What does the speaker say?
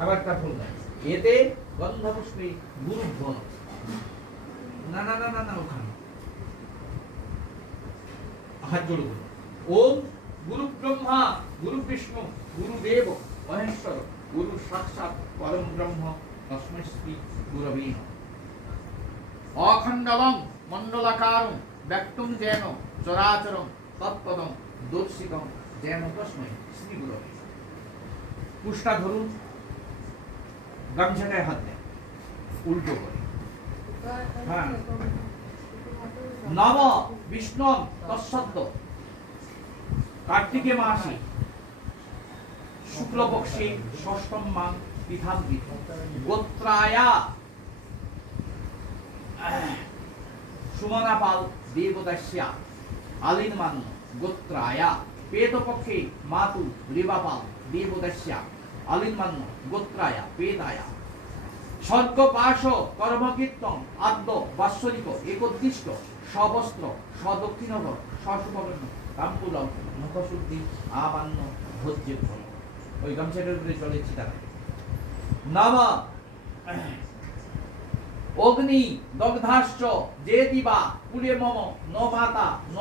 আরেকটা ফুল দেয় এতে গন্ধপুষ্পে গুরুভ্বন না না না না না ওখানে হাত জোড় করুন ওম গুরু ব্রহ্মা গুরু বিষ্ণু গুরুদেব মহেশ্বর গুরু সাক্ষাৎ পরম ব্রহ্ম তস্मै শ্রী গুরবে নমঃ অখণ্ডলং মণ্ডলাকারং ব্যক্তুং যেন চরাচরং তৎপদং দর্শিতং যেন তস্मै শ্রী গুরবে পুষ্টা ধরুন গামছাটায় হাত দেন উল্টো করে হ্যাঁ নম বিষ্ণু তৎসদ্য কার্তিকে মাসে শুক্লপক্ষে ষষ্ঠম মাং পিঠামৃত গোত্রায়া সুমনা পাল দেবদাস্যা আলিনমান্য গোত্রায়া পেতপক্ষে মাতু রেবাপাল দেবদাস্যা আলিনমান্য গোত্রায়া পেতায়া স্বর্গপাশ কর্মকীর্তন আদ্য বাৎসরিক একোদ্দিষ্ট সবস্ত্র সদক্ষিণভর সশুভবর্ণ তাম্বুলম মুখশুদ্ধি আবান্য ভোজ্য ফল ওই গামছাটার উপরে চলে চিতা নাম অগ্নি দগ্ধাশ্চ যে দিবা কুলে মম ন মাতা ন